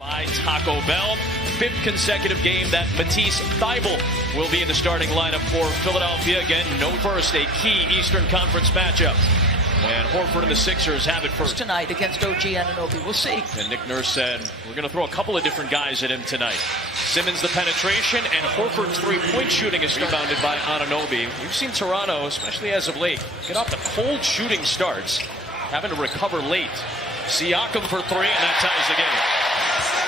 By Taco Bell, fifth consecutive game that Matisse Thybulle will be in the starting lineup for Philadelphia. Again, no first, a key Eastern Conference matchup. And Horford and the Sixers have it first tonight against OG Anunoby. We'll see. And Nick Nurse said, we're going to throw a couple of different guys at him tonight. Simmons the penetration, and Horford's three-point shooting is rebounded by Anunoby. We've seen Toronto, especially as of late, get off the cold shooting starts, having to recover late. Siakam for three, and that ties the game.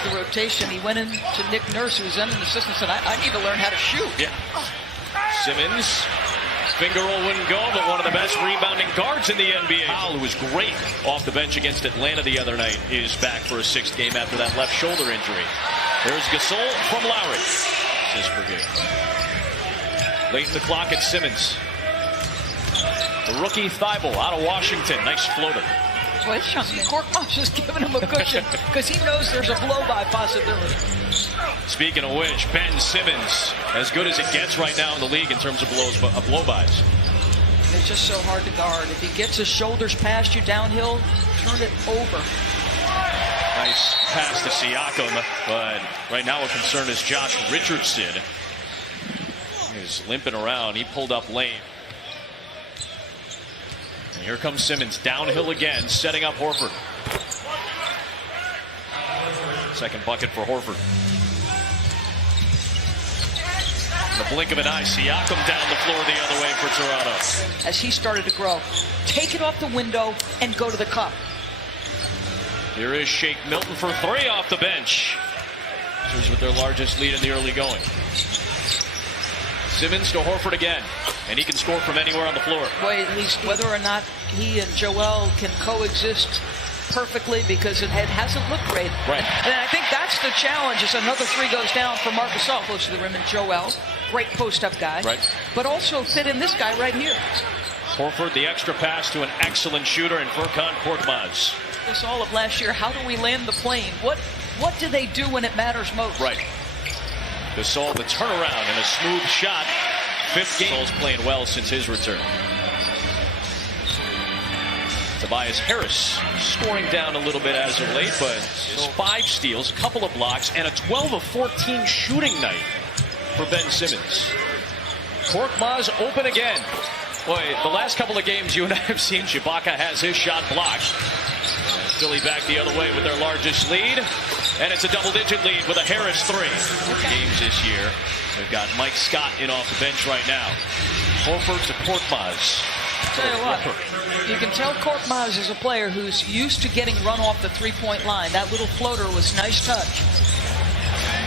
The rotation, he went in to Nick Nurse, who's then an assistant, said, I need to learn how to shoot. Yeah. Simmons, finger roll wouldn't go, but one of the best rebounding guards in the NBA. Powell, who was great off the bench against Atlanta the other night, is back for a sixth game after that left shoulder injury. There's Gasol from Lowry. Assist per game. Late in the clock at Simmons. The rookie Thybulle out of Washington. Nice floater. Boy, Korkmaz is giving him a cushion because he knows there's a blow-by possibility. Speaking of which, Ben Simmons, as good as it gets right now in the league in terms of blow-bys. It's just so hard to guard. If he gets his shoulders past you downhill, turn it over. Nice pass to Siakam, but right now a concern is Josh Richardson. He's limping around. He pulled up late. And here comes Simmons, downhill again, setting up Horford. Second bucket for Horford. In the blink of an eye, Siakam down the floor the other way for Toronto. As he started to grow, take it off the window and go to the cup. Here is Shake Milton for three off the bench. Here's with their largest lead in the early going. Simmons to Horford again, and he can score from anywhere on the floor. Boy, at least whether or not he and Joel can coexist perfectly, because it hasn't looked great. Right. And I think that's the challenge. As another three goes down for Marc Gasol, close to the rim, and Joel, great post-up guy. Right. But also fit in this guy right here. Horford, the extra pass to an excellent shooter in Furkan Korkmaz. This all of last year, how do we land the plane? What do they do when it matters most? Right. Gasol, the turnaround and a smooth shot. Fifth game. Gasol's playing well since his return. Tobias Harris scoring down a little bit as of late, but 5 steals, a couple of blocks, and a 12 of 14 shooting night for Ben Simmons. Korkmaz open again. Boy, the last couple of games you and I have seen, Ibaka has his shot blocked. Philly back the other way with their largest lead. And it's a double-digit lead with a Harris three. Games this year. They've got Mike Scott in off the bench right now. Horford to Korkmaz. Tell you what, you can tell Korkmaz is a player who's used to getting run off the three-point line. That little floater was nice touch.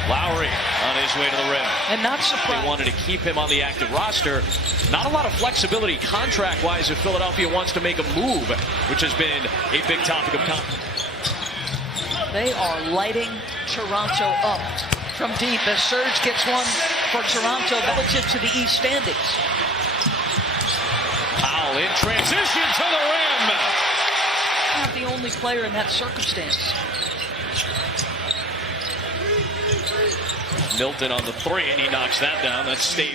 Lowry on his way to the rim. And not surprised. They wanted to keep him on the active roster. Not a lot of flexibility contract-wise if Philadelphia wants to make a move, which has been a big topic of conversation. They are lighting Toronto up from deep as Serge gets one for Toronto relative to the East standings. Powell in transition to the rim. Not the only player in that circumstance. Milton on the three, and he knocks that down. That's Steve.